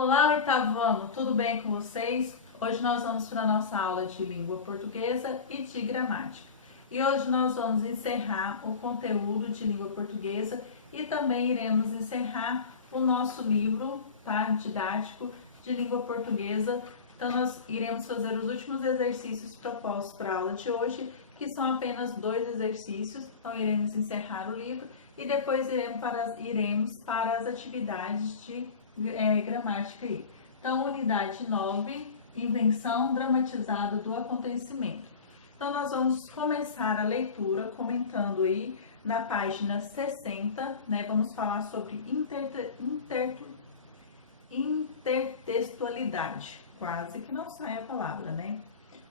Olá, oitavo ano, tudo bem com vocês? Hoje nós vamos para a nossa aula de língua portuguesa e de gramática. E hoje nós vamos encerrar o conteúdo de língua portuguesa e também iremos encerrar o nosso livro, tá, didático de língua portuguesa. Então nós iremos fazer os últimos exercícios propostos para a aula de hoje, que são apenas 2 exercícios. Então iremos encerrar o livro e depois iremos para as atividades de gramática aí. Então, unidade 9, invenção dramatizada do acontecimento. Então, nós vamos começar a leitura comentando aí na página 60, né? Vamos falar sobre intertextualidade. Quase que não sai a palavra, né?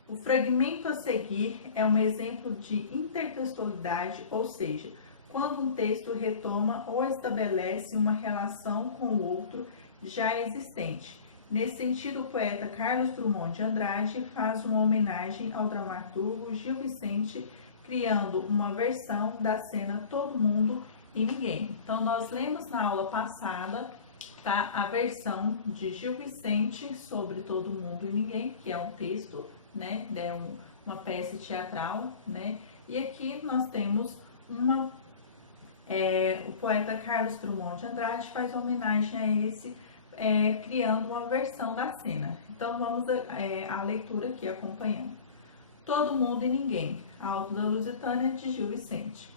O fragmento a seguir é um exemplo de intertextualidade, ou seja, quando um texto retoma ou estabelece uma relação com o outro já existente. Nesse sentido, o poeta Carlos Drummond de Andrade faz uma homenagem ao dramaturgo Gil Vicente, criando uma versão da cena Todo Mundo e Ninguém. Então, nós lemos na aula passada, tá, a versão de Gil Vicente sobre Todo Mundo e Ninguém, que é um texto, né, uma peça teatral, né, e aqui nós temos o poeta Carlos Drummond de Andrade faz homenagem a esse, criando uma versão da cena. Então vamos à leitura aqui acompanhando. Todo Mundo e Ninguém, Alto da Lusitânia de Gil Vicente.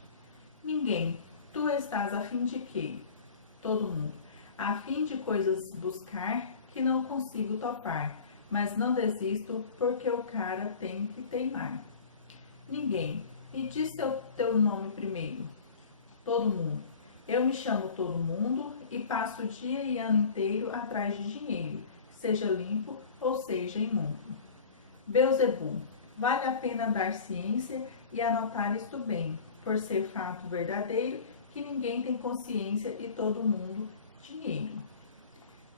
Ninguém, tu estás a fim de quê? Todo Mundo, a fim de coisas buscar que não consigo topar, mas não desisto porque o cara tem que teimar. Ninguém, me diz teu nome primeiro. Todo Mundo, eu me chamo Todo Mundo e passo o dia e ano inteiro atrás de dinheiro, seja limpo ou seja imundo. Beelzebub, vale a pena dar ciência e anotar isto bem, por ser fato verdadeiro que ninguém tem consciência e todo mundo dinheiro.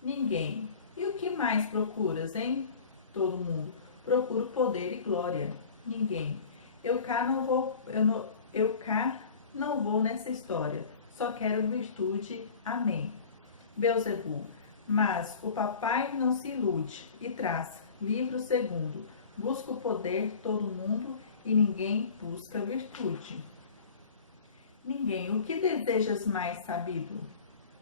Ninguém, e o que mais procuras, hein? Todo Mundo, procuro poder e glória. Ninguém, eu cá não vou nessa história, só quero virtude, amém. Beelzebub, mas o papai não se ilude e traz, livro segundo, busca o poder todo mundo e ninguém busca virtude. Ninguém, o que desejas mais sabido?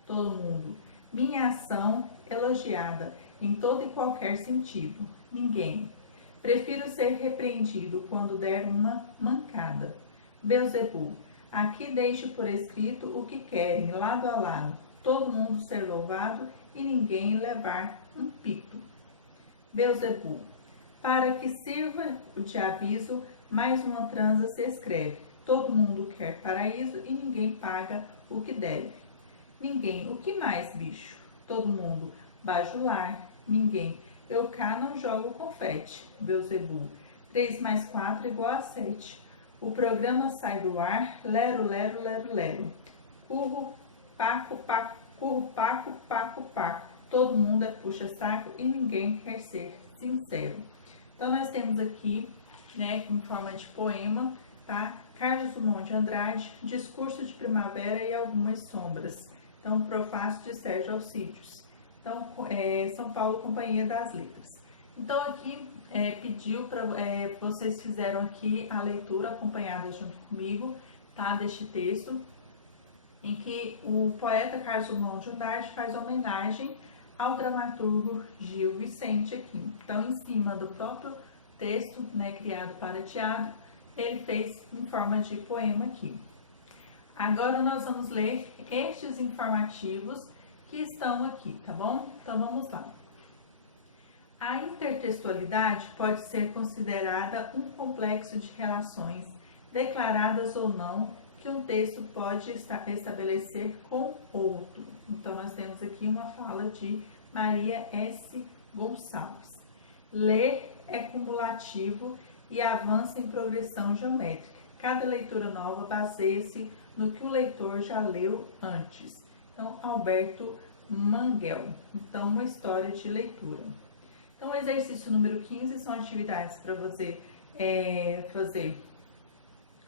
Todo mundo, minha ação elogiada em todo e qualquer sentido. Ninguém, prefiro ser repreendido quando der uma mancada. Beelzebub, aqui deixo por escrito o que querem, lado a lado, todo mundo ser louvado e ninguém levar um pito. Beelzebub, para que sirva de aviso, mais uma transa se escreve. Todo mundo quer paraíso e ninguém paga o que deve. Ninguém, o que mais, bicho? Todo mundo, bajular. Ninguém, eu cá não jogo confete. Beelzebub, 3 mais 4 igual a 7. O programa sai do ar, lero, lero, lero, lero. Curro, paco, paco, curro, paco, paco, paco. Todo mundo é puxa-saco e ninguém quer ser sincero. Então, nós temos aqui, né, em forma de poema, tá? Carlos Drummond de Andrade, Discurso de Primavera e Algumas Sombras. Então, Prefácio de Sérgio Alcides. Então, São Paulo, Companhia das Letras. Então, aqui pediu para vocês fizeram aqui a leitura acompanhada junto comigo, tá, deste texto, em que o poeta Carlos Drummond de Andrade faz homenagem ao dramaturgo Gil Vicente aqui. Então, em cima do próprio texto, né, criado para teatro, ele fez em forma de poema aqui. Agora nós vamos ler estes informativos que estão aqui, tá bom? Então, vamos lá. A intertextualidade pode ser considerada um complexo de relações, declaradas ou não, que um texto pode estabelecer com outro. Então, nós temos aqui uma fala de Maria S. Gonçalves. Ler é cumulativo e avança em progressão geométrica. Cada leitura nova baseia-se no que o leitor já leu antes. Então, Alberto Manguel. Então, uma história de leitura. Então, o exercício número 15 são atividades para você fazer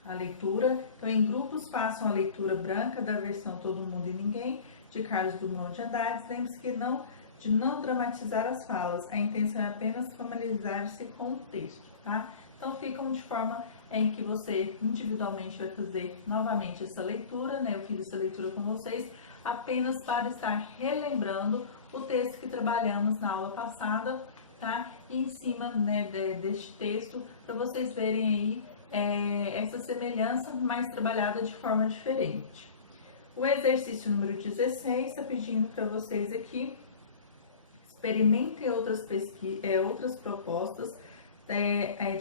a leitura. Então, em grupos, façam a leitura branca da versão Todo Mundo e Ninguém, de Carlos Drummond de Andrade. Lembre-se que não de não dramatizar as falas, a intenção é apenas familiarizar-se com o texto, tá? Então ficam de forma em que você individualmente vai fazer novamente essa leitura, né? Eu fiz essa leitura com vocês apenas para estar relembrando o texto que trabalhamos na aula passada, tá? E em cima, né, deste texto, para vocês verem aí essa semelhança, mas trabalhada de forma diferente. O exercício número 16 está pedindo para vocês aqui experimentem outras propostas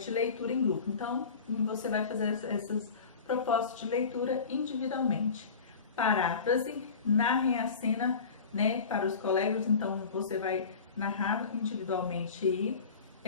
de leitura em grupo. Então, você vai fazer essas propostas de leitura individualmente. Paráfrase, narrem a cena, né, para os colegas. Então, você vai narrar individualmente aí,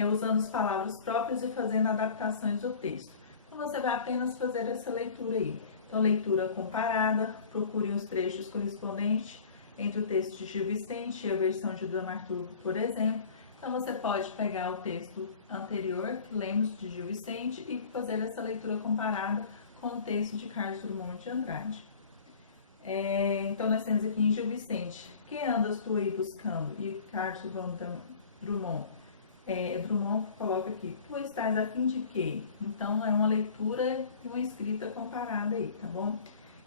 usando as palavras próprias e fazendo adaptações do texto. Então, você vai apenas fazer essa leitura aí. Então, leitura comparada, procurem os trechos correspondentes entre o texto de Gil Vicente e a versão de dramaturgo, por exemplo. Então, você pode pegar o texto anterior, que lemos de Gil Vicente, e fazer essa leitura comparada com o texto de Carlos Drummond de Andrade. Então, nós temos aqui em Gil Vicente, que andas tu aí buscando? E Carlos Drummond, Drummond coloca aqui, tu estás a fim de quê? Então, é uma leitura e uma escrita comparada aí, tá bom?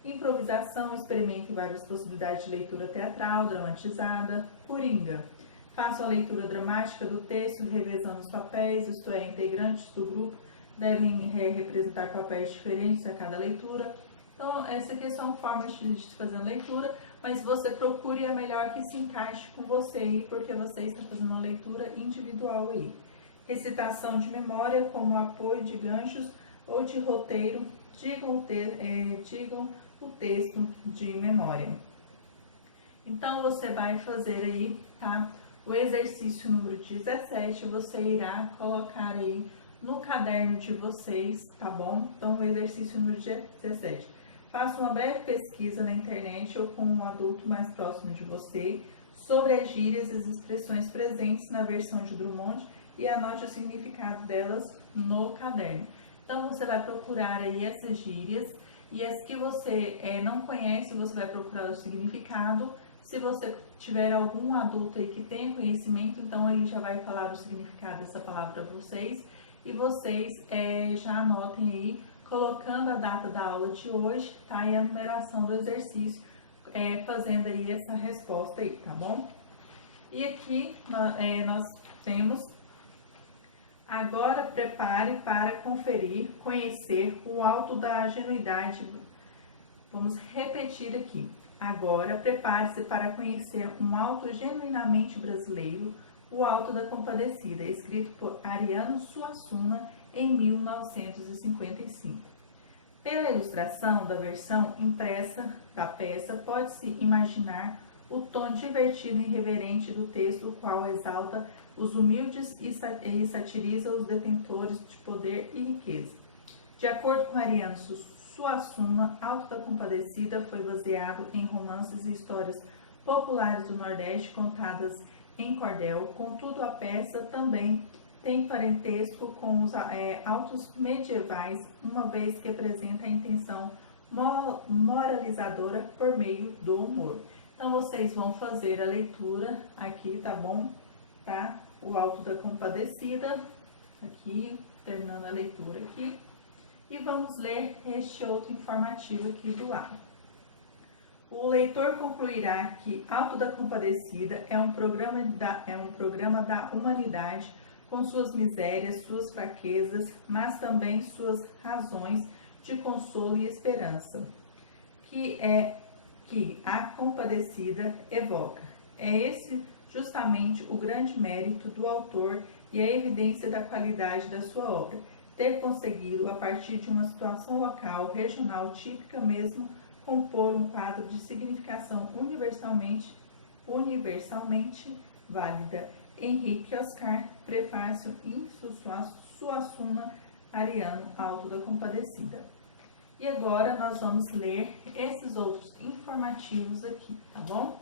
Improvisação, experimente várias possibilidades de leitura teatral, dramatizada. Coringa, faça a leitura dramática do texto, revezando os papéis, isto é, integrantes do grupo devem representar papéis diferentes a cada leitura. Então, essa aqui são formas de fazer a leitura, mas você procure a melhor que se encaixe com você aí, porque você está fazendo uma leitura individual aí. Recitação de memória, como apoio de ganchos ou de roteiro, digam o texto de memória. Então, você vai fazer aí, tá? O exercício número 17, você irá colocar aí no caderno de vocês, tá bom? Então, o exercício número 17. Faça uma breve pesquisa na internet ou com um adulto mais próximo de você sobre as gírias e as expressões presentes na versão de Drummond e anote o significado delas no caderno. Então, você vai procurar aí essas gírias e as que você não conhece, você vai procurar o significado. Se você tiver algum adulto aí que tenha conhecimento, então ele já vai falar o significado dessa palavra para vocês. E vocês já anotem aí, colocando a data da aula de hoje, tá? E a numeração do exercício, fazendo aí essa resposta aí, tá bom? E aqui nós temos... Agora prepare para conferir, conhecer o alto da genuidade. Vamos repetir aqui. Agora prepare-se para conhecer um alto genuinamente brasileiro, o Alto da Compadecida, escrito por Ariano Suassuna em 1955. Pela ilustração da versão impressa da peça, pode-se imaginar o tom divertido e irreverente do texto, o qual exalta os humildes e satiriza os detentores de poder e riqueza. De acordo com Ariano Suassuna, Alto da Compadecida foi baseado em romances e histórias populares do Nordeste contadas em cordel, contudo a peça também tem parentesco com os autos medievais, uma vez que apresenta a intenção moralizadora por meio do humor. Então, vocês vão fazer a leitura aqui, tá bom? Tá? O Alto da Compadecida, aqui, terminando a leitura aqui. E vamos ler este outro informativo aqui do lado. O leitor concluirá que Alto da Compadecida é um programa da humanidade com suas misérias, suas fraquezas, mas também suas razões de consolo e esperança, que a Compadecida evoca. É esse justamente o grande mérito do autor e a evidência da qualidade da sua obra, ter conseguido, a partir de uma situação local, regional, típica mesmo, compor um quadro de significação universalmente válida. Henrique Oscar, prefácio in Suassuna, Ariano, Alto da Compadecida. E agora nós vamos ler esses outros informativos aqui, tá bom?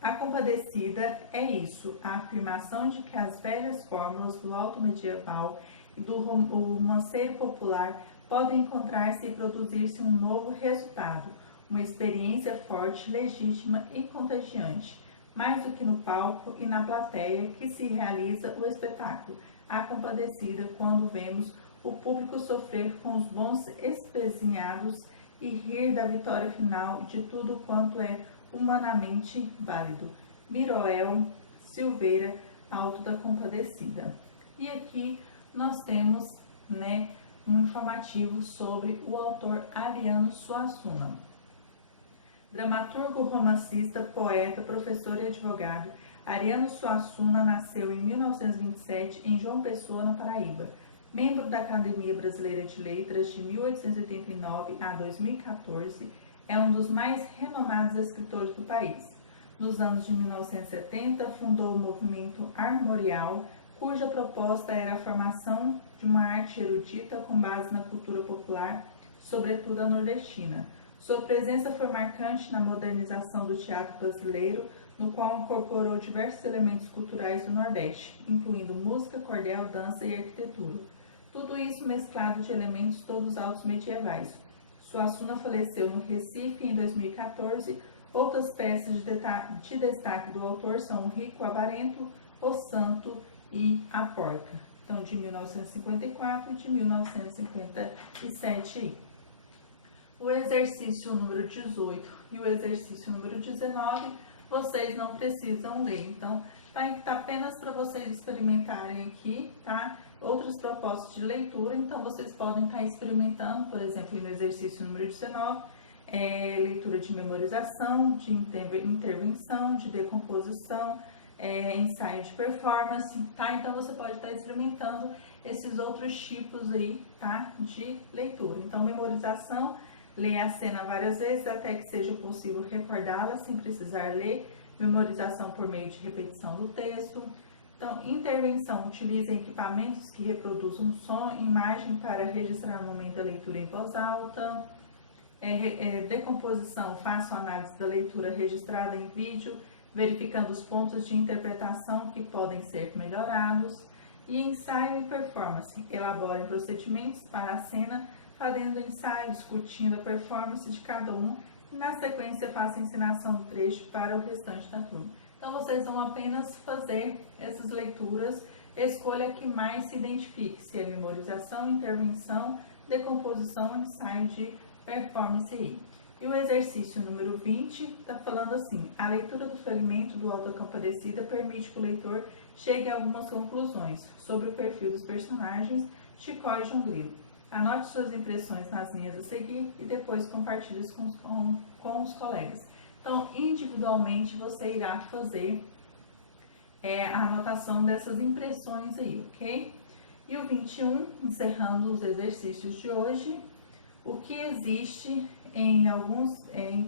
A Compadecida é isso, a afirmação de que as velhas fórmulas do alto medieval e do romanceiro popular podem encontrar-se e produzir-se um novo resultado, uma experiência forte, legítima e contagiante, mais do que no palco e na plateia que se realiza o espetáculo A Compadecida, quando vemos o público sofrer com os bons espezinhados e rir da vitória final de tudo quanto é humanamente válido. Miroel Silveira, Alto da Compadecida. E aqui nós temos, um informativo sobre o autor Ariano Suassuna. Dramaturgo, romancista, poeta, professor e advogado, Ariano Suassuna nasceu em 1927 em João Pessoa, na Paraíba. Membro da Academia Brasileira de Letras de 1889 a 2014, é um dos mais renomados escritores do país. Nos anos de 1970, fundou o movimento armorial, cuja proposta era a formação de uma arte erudita com base na cultura popular, sobretudo a nordestina. Sua presença foi marcante na modernização do teatro brasileiro, no qual incorporou diversos elementos culturais do Nordeste, incluindo música, cordel, dança e arquitetura. Tudo isso mesclado de elementos todos altos medievais. Suassuna faleceu no Recife em 2014. Outras peças de destaque do autor são O Rico Avarento, O Santo e A Porta, então de 1954 e de 1957. O exercício número 18 e o exercício número 19, vocês não precisam ler, então tá apenas para vocês experimentarem aqui, tá? Outras propostas de leitura, então vocês podem estar experimentando, por exemplo, no exercício número 19, leitura de memorização, de intervenção, de decomposição, ensaio de performance, tá? Então você pode estar experimentando esses outros tipos aí, tá? De leitura. Então, memorização, ler a cena várias vezes até que seja possível recordá-la sem precisar ler. Memorização por meio de repetição do texto. Então, intervenção, utiliza equipamentos que reproduzam som e imagem para registrar o momento da leitura em voz alta. Decomposição, faço análise da leitura registrada em vídeo, verificando os pontos de interpretação que podem ser melhorados. E ensaio e performance, elaborem procedimentos para a cena, fazendo ensaio, discutindo a performance de cada um, e na sequência faça a ensinação do trecho para o restante da turma. Então vocês vão apenas fazer essas leituras, escolha a que mais se identifique, se é memorização, intervenção, decomposição, ensaio de performance aí. E o exercício número 20 está falando assim: a leitura do fragmento do Alto da Compadecida permite que o leitor chegue a algumas conclusões sobre o perfil dos personagens Chicó e João Grilo. Anote suas impressões nas linhas a seguir e depois compartilhe com os colegas. Então, individualmente, você irá fazer a anotação dessas impressões aí, ok? E o 21, encerrando os exercícios de hoje, o que existe em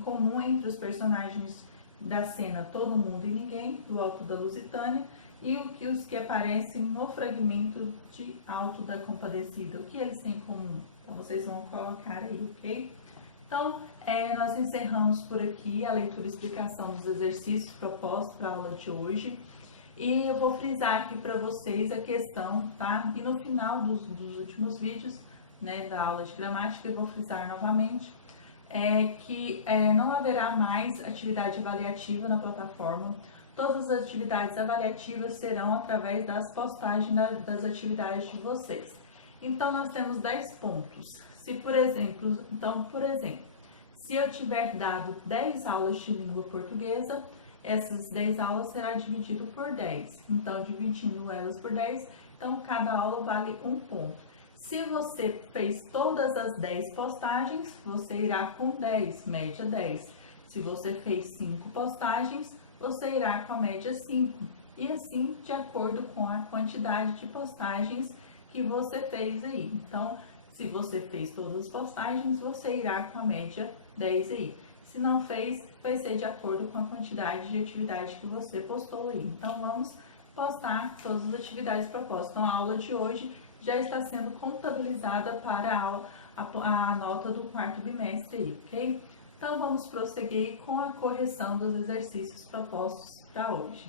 comum entre os personagens da cena Todo Mundo e Ninguém, do Alto da Lusitânia, e os que aparecem no fragmento de Alto da Compadecida, o que eles têm em comum? Então, vocês vão colocar aí, ok? Então, nós encerramos por aqui a leitura e explicação dos exercícios propostos para a aula de hoje. E eu vou frisar aqui para vocês a questão, tá? E no final dos últimos vídeos, da aula de gramática, eu vou frisar novamente que não haverá mais atividade avaliativa na plataforma. Todas as atividades avaliativas serão através das postagens das atividades de vocês. Então, nós temos 10 pontos. Por exemplo, se eu tiver dado 10 aulas de língua portuguesa, essas 10 aulas será dividido por 10. Então, dividindo elas por 10, então cada aula vale 1 ponto. Se você fez todas as 10 postagens, você irá com 10, média 10. Se você fez 5 postagens, você irá com a média 5. E assim, de acordo com a quantidade de postagens que você fez aí. Então, se você fez todas as postagens, você irá com a média 10 aí. Se não fez, vai ser de acordo com a quantidade de atividade que você postou aí. Então, vamos postar todas as atividades propostas. Então, a aula de hoje já está sendo contabilizada para a nota do 4º bimestre aí, ok? Então, vamos prosseguir com a correção dos exercícios propostos para hoje.